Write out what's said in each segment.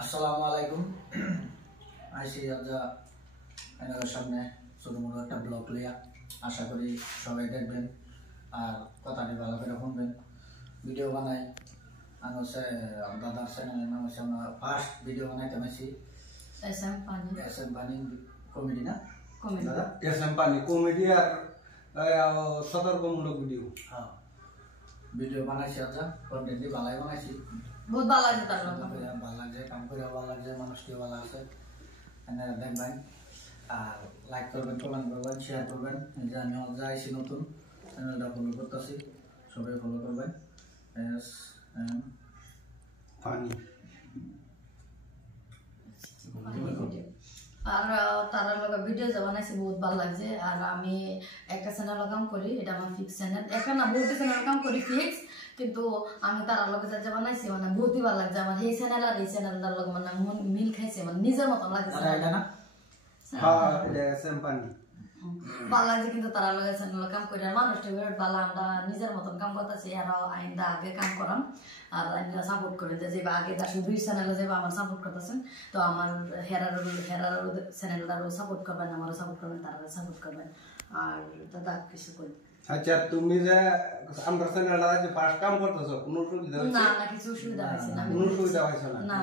আসসালামু আলাইকুম। আইসি আপনাদের সামনে ছোটমোটো একটা ব্লগ লিয়া, আশা করি সবাই দেখবেন আর কথাটি ভালো করে শুনবেন। ভিডিও বানাই আমি হচ্ছে দাদার চ্যানেলের নাম হচ্ছে আমরা ফার্স্ট ভিডিও বানাইতে পারছি এস এম পানি কমেডি না দাদা, এস এম পানি কমেডি আর সতর্কমূলক ভিডিও। হ্যাঁ, ভিডিও বানাইছি আচ্ছা, কন্টেন্ট ভালোই বানাইছি, বহুত ভালো লাগছে। তার ভালো লাগছে, কাম করে ভালো লাগছে, মানুষটিও ভালো আছে। দেখবেন আর লাইক করবেন, কমেন্ট করবেন, শেয়ার করবেন। যে আমি যাইছি নতুন চ্যানেলটা ফলো করতেছি, সবাই ফলো করবেন। আর তারা লগা ভিডিও যে বানাইছি বহুত ভালো লাগছে। আর আমি একটা চ্যানেল কাম করি, এটা আমার ফিক্স চ্যানেল, একটা না বহুত চ্যানেল কাম করি ফিক্স, কিন্তু আমি তারা লগে যে বানাইছি মানে বহুতই ভালো লাগছে। আমার এই চ্যানেল আর এই চ্যানেলটার লগে মানে মিল খাইছে, মানে নিজের মতন লাগছে। এটা না হ্যাঁ, এটা এস এম পানি ভালো লাগছে, কিন্তু তারা লগে চ্যানেল কাম করি আর মানুষটা বেশ ভালো। আমরা নিজের মতন কাম করতেছি, আর আইনটা আগে কাম করাম আর আইনটা সাপোর্ট করে যে আগে শুধু চ্যানেলে যাবে আমার সাপোর্ট করতেছেন, তো আমার হেরারও চ্যানেলটারও সাপোর্ট করবেন, আমারও সাপোর্ট করবেন, তারাও সাপোর্ট করবেন। আর দাদা কিছু করি। আচ্ছা, তুমি যে আমরা চ্যানেলটা যে ফার্স্ট কাম করতেছো কোনো সুবিধা হইছে না? না, কিছু অসুবিধা হইছে না, কোনো সুবিধা হইছে না? না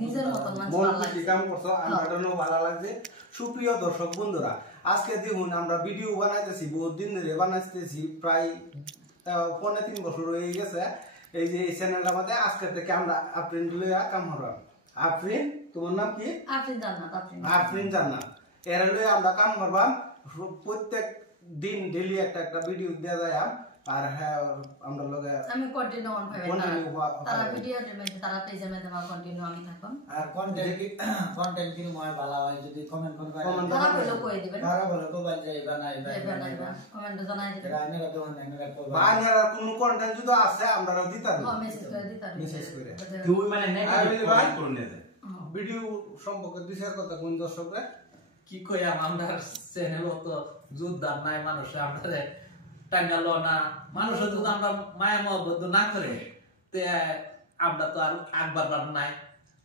নিজের মতন মন ভালো খুশি লাগছে কাম করছো, আমাদেরও ভালো লাগছে। সুপ্রিয় দর্শক বন্ধুরা, আজকে দেখুন আমরা ভিডিও বানাইতেছি, বহুত দিন ধরে বানাইতেছি, প্রায় 3.5 বছর হয়ে গেছে। এই যে এই চ্যানেলটার মধ্যে আজকে থেকে আমরা আফরিন লইয়া কাম হরাম। আফরিন, তোমার নাম কি? আফরিন জান্নাত। আফরিন জান্নাত, এরা লইয়া আমরা কাম করবাম। প্রত্যেক দিন ডেইলি একটা একটা ভিডিও দেয়া যায়। আর হ্যাঁ, আমরা লগে আমি কন্টিনিউ অন পাইবে তারা ভিডিও মধ্যে তারা পেজের মধ্যে আমার কন্টিনিউ আমি থাকব। আর কন্টেন্ট কি ময় ভালো হয় যদি কমেন্ট করবেন, তারা বলে কই দিবেন, তারা বলে কো বাজে বানাইবা কমেন্ট জানাই দিবেন। রাইনারা তো রাইনারা কো বানারা কোন কন্টেন্ট যদি আছে আমরাও দিতাম, মেসেজ করে দিতাম, মেসেজ করে তুই মানে নেগেটিভ কমেন্ট করে নিয়ে যায়। ভিডিও সম্পর্কে দিশার কথা কোন দর্শকরা কি কইয়াম, আমরা চ্যানেল তো যোদ্ধা নাই, মানুষ আমরা টাঙ্গালো না, মানুষের যদি আমরা মায়া মহব্বত না করে তে আমরা তো আর আগবার নাই।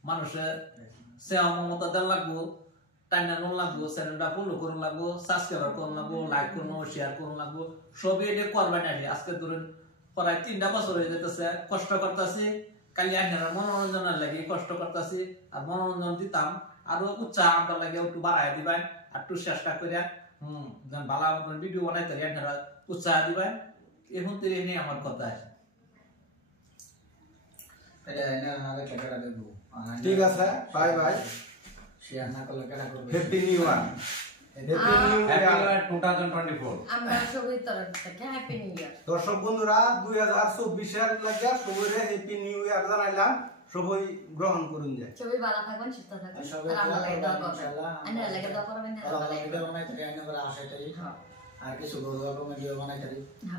মানুষের সেবা মমতা দেওয়া লাগবো, টাঙ্গানো লাগবো, চ্যানেলটা ফলো করুন লাগবো, সাবস্ক্রাইব করুন লাগবো, লাইক করুন, শেয়ার করুন লাগবো, সবই এটা করবেন। আজকে ধরুন প্রায় 3টা বছর হয়ে যেতেছে কষ্ট করতেছি, কালি আপনারা মনোরঞ্জনের লাগে কষ্ট করতেছি, আর মনোরঞ্জন দিতাম আরো উৎসাহ আমরা লাগে একটু বাড়াই দিবেন, আর একটু চেষ্টা করিয়া ভালো মতন ভিডিও বানাইতে আপনারা উৎসাহ দিবেন। এখন তো এই নিয়ে আমার কথা আছে। এটা রাইনারা না দেখলে কেডা দেখবো। ঠিক আছে, বাই বাই, শেয়ার না করলে কেডা করবে। Happy new year, happy new year 2024। আমরা সবাই তরফ থেকে হ্যাপি নিউ ইয়ার। দর্শক বন্ধুরা, 2024 এর লাগিয়া সবাইরে হ্যাপি নিউ ইয়ার জানাইলাম। সবাই গ্রহণ করুন যায়, সবাই ভালো থাকবেন, সুস্থ থাকবেন, আর আমরা লাগে দোয়া করবেন, আমরা লাগে দোয়া করবেন। ভিডিও বানাইতে রাইনারা আশাটাই আর কিছু গরু ভিডিও বানাইতে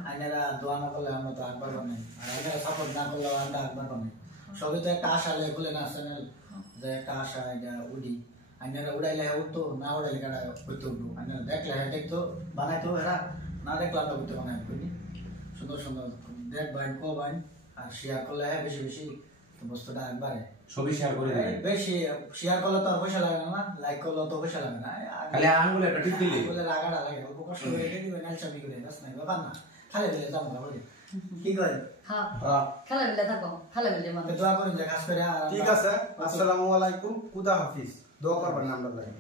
আইনারা দোয়া না করলে আমরা তো আগবার বানাই, আর আইনারা সাপোর্ট না করলে আমরা আগবার বানাই। সবই তো একটা আশা লেগে খুলে না চ্যানেল, যে একটা আশা এটা উড়ি। আইনারা উড়াইলে উঠতো, না উড়াইলে কাটা হইতে উঠবো। আইনারা দেখলে দেখতো বানাইতো, এরা না দেখলে আমরা উঠতে বানাই করি। সুন্দর সুন্দর দেখবেন, করবেন, আর শেয়ার করলে বেশি বেশি বস্তুটা একবারে সবই শেয়ার করে দিবেন। বেশি শেয়ার করলে তো পয়সা লাগে না, লাইক করলে তো পয়সা লাগে না, খালি আঙ্গুলে একটা টিপ দিলে বলে লাগাটা লাগে। অল্প কষ্ট করে দিবেন, নালচামি করে বাস নাই, ব্যাপার না। খালি দিলে যাবো না বলি কি করে। হ্যাঁ, খেলা বিলে থাকো, খেলা বিলে মানুষ দোয়া করেন যে খাস করে। ঠিক আছে, আসসালামু আলাইকুম, খুদা হাফিজ। দোয়া করবেন আমরা লাগে।